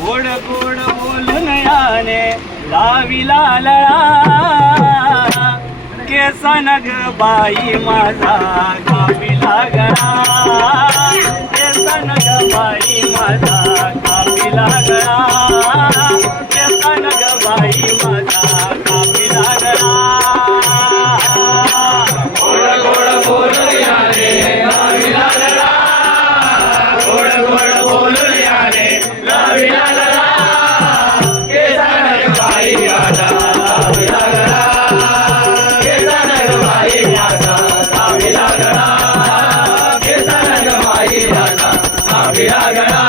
गोड गोड बोलून याने लाविला लळा केसन ग बाई माझा कापिला गळा केसन ग बाई माझा कापिला गळा केसन ग बाई माझा कापिला गळा गोड गोड बोलून याने लाविला लळा गोड गोड बोलून याने लाविला लळा केसन ग बाई माझा कापिला गळा केसन ग बाई माझा कापिला गळा केसन ग बाई माझा कापिला गळा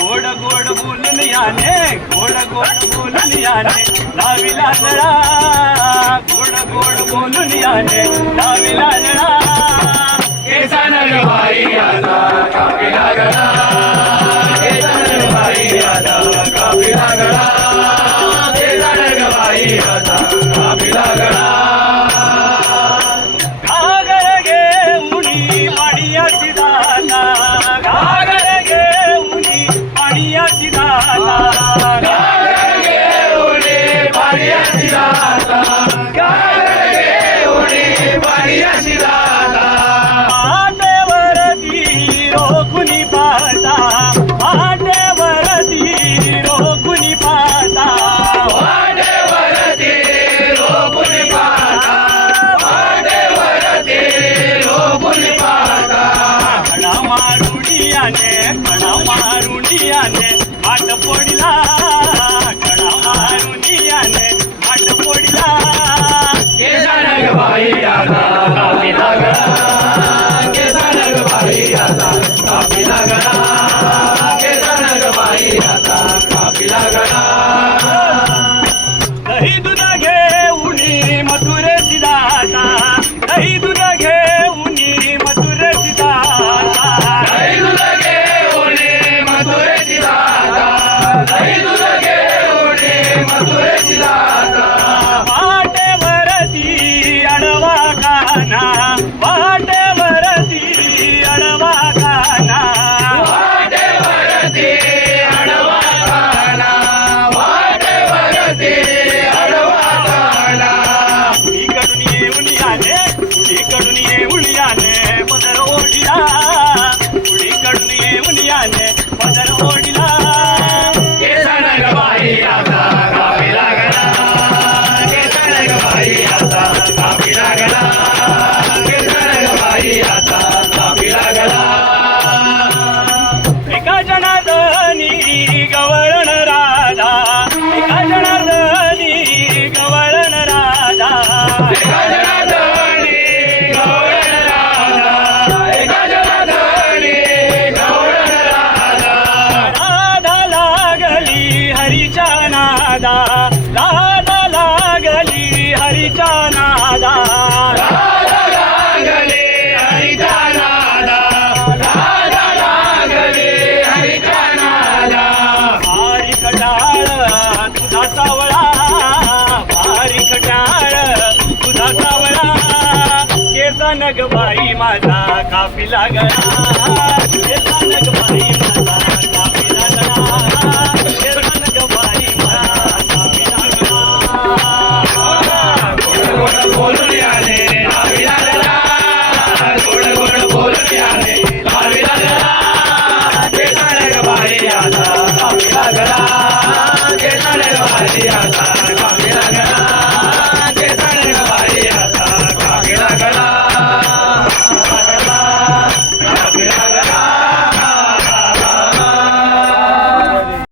गोड गोड बोलून याने गोड गोड बोलून याने लाविला लळा गोड गोड बोलून याने लाविला लळा केसन ग बाई माझा कापिला गळा केसन ग बाई माझा कापिला गळा केसन ग बाई माझा कापिला गळा घागर घेऊनी पाणीयाची दाना घागर घेऊनी पाणीयाची दाना गागर घेऊन पाण्याची दाता गागर घेऊन पाण्याची दाता वाटेवरती रोखुनी पाहता वाटेवरती रोखुनी पाहता वाटेवरती रोपून पाहता वाटेवरती रोपून पाहता खडा मारुनियाने आट पोडला खडा मारुनियाने आट पोडला केसन ग बाई आता कापिला गळा केसन ग बाई आता कापिला गळा केसन ग बाई आता कापिला गळा दही दूध घेऊनी मथुरेची दाता दही दूध घेऊनी मथुरेची दाता दही दूध घेऊन मथुरेची दाता दही दूध घेऊन मथुरेची दाता वाटेवरती अडवा काना वाटेवरती अडवा काना वाटेवरती अडवा काना वाटेवरती अडवा काना उडीकडून येऊन याने पदर ओढिला उडीकडून येऊन याने पदर ओढिला केसन ग बाई आता कापिला गळा केसन ग बाई आता कापिला गळा केसन ग बाई आता कापिला गळा एका जनार्दनी गवळण राधा एका जनार्दनी गवळण राधा एका जनार्दनी गवळण राधा एका जनार्दनी गवळण राधा राधा लागली हरीच्या नादा राधा लागली हरीच्या नादा राधा लागले हरिचा नादा राधा लागले हरिचा नादा भारी खटाळ तुझा सावळा भारी खटाळ तुझा सावळा केसन ग बाई माझा कापिला गळा